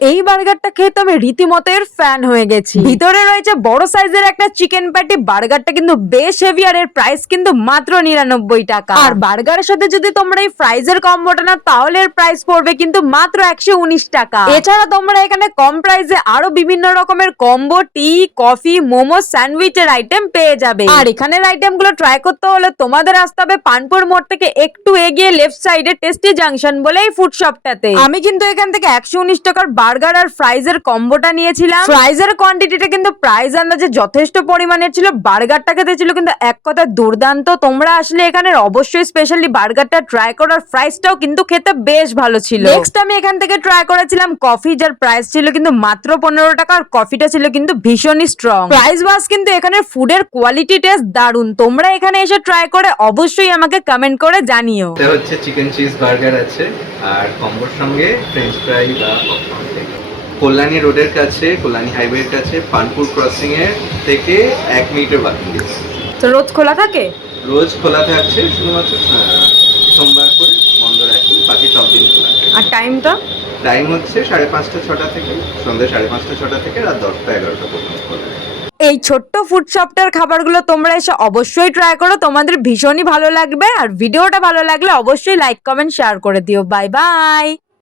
এই বার্গারটা খেয়ে তো আমি রীতিমতো এর ফ্যান হয়ে গেছি। ভিতরে রয়েছে বড় সাইজের একটা চিকেন প্যাটি। বার্গারটা কিন্তু বেশ হেভি আর এর প্রাইস কিন্তু মাত্র 99 টাকা। আর বার্গারের সাথে যদি তোমরা এই ফ্রাইজের কম্বোটা নাও তাহলে এর প্রাইস পড়বে কিন্তু মাত্র 119 টাকা। এছাড়া তোমরা এখানে কম প্রাইসে আরো বিভিন্ন রকমের কম্বো, টি, কফি, মোমো, স্যান্ডউইচের আইটেম পেয়ে যাবে। আর এখানের আইটেম গুলো ট্রাই করতে হলে তোমাদের আসতে হবে পানপুর মোড় থেকে একটু এগিয়ে লেফট সাইডে টেস্টি জাংশন বলে এই ফুড শপটাতে। আমি কিন্তু এখান থেকে 119 টাকার বার্গার আর ফ্রাইজের কম্বোটা নিয়েছিলাম। ফ্রাইজের কোয়ান্টিটিটা কিন্তু প্রাইস আন্দাজে যথেষ্ট পরিমাণের ছিল। বার্গারটা খেতে ছিল কিন্তু এক কথায় দুর্দান্ত। তোমরা আসলে এখানে অবশ্যই স্পেশালি বার্গারটা ট্রাই করো। আর ফ্রাইজটাও কিন্তু খেতে বেশ ভালো ছিল। নেক্সট আমি এখান থেকে ট্রাই করেছিলাম কফি, যার প্রাইস ছিল কিন্তু মাত্র 15 টাকা। আর কফিটা ছিল কিন্তু ভীষণই স্ট্রং। প্রাইস ওয়াইজ কিন্তু এখানে ফুডের কোয়ালিটি টেস্ট দারুণ। তোমরা এখানে এসে ট্রাই করে অবশ্যই আমাকে কমেন্ট করে জানিও। এটা হচ্ছে চিকেন চিজ বার্গার আছে আর কম্বোর সঙ্গে ফ্রেঞ্চ ফ্রাই বা পপকর্ন। কল্যাণী রোডের কাছে, কল্যাণী হাইওয়ের কাছে, পানপুর ক্রসিং এর থেকে 1 মিনিটের বাকি। তো রোজ খোলা থাকে? রোজ খোলা থাকছে, শুধুমাত্র সোমবার করে বন্ধ রাখি, বাকি সব দিন খোলা থাকে। আর টাইমটা? টাইম হচ্ছে 5:30 6টা থেকে, সন্ধ্যে 5:30 6টা থেকে রাত 10টা 11টা পর্যন্ত খোলা। এই ছোট্ট ফুড শপটার খাবারগুলো তোমরা এসে অবশ্যই ট্রাই করো, তোমাদের ভীষণই ভালো লাগবে। আর ভিডিওটা ভালো লাগলে অবশ্যই লাইক, কমেন্ট, শেয়ার করে দিও। Bye bye.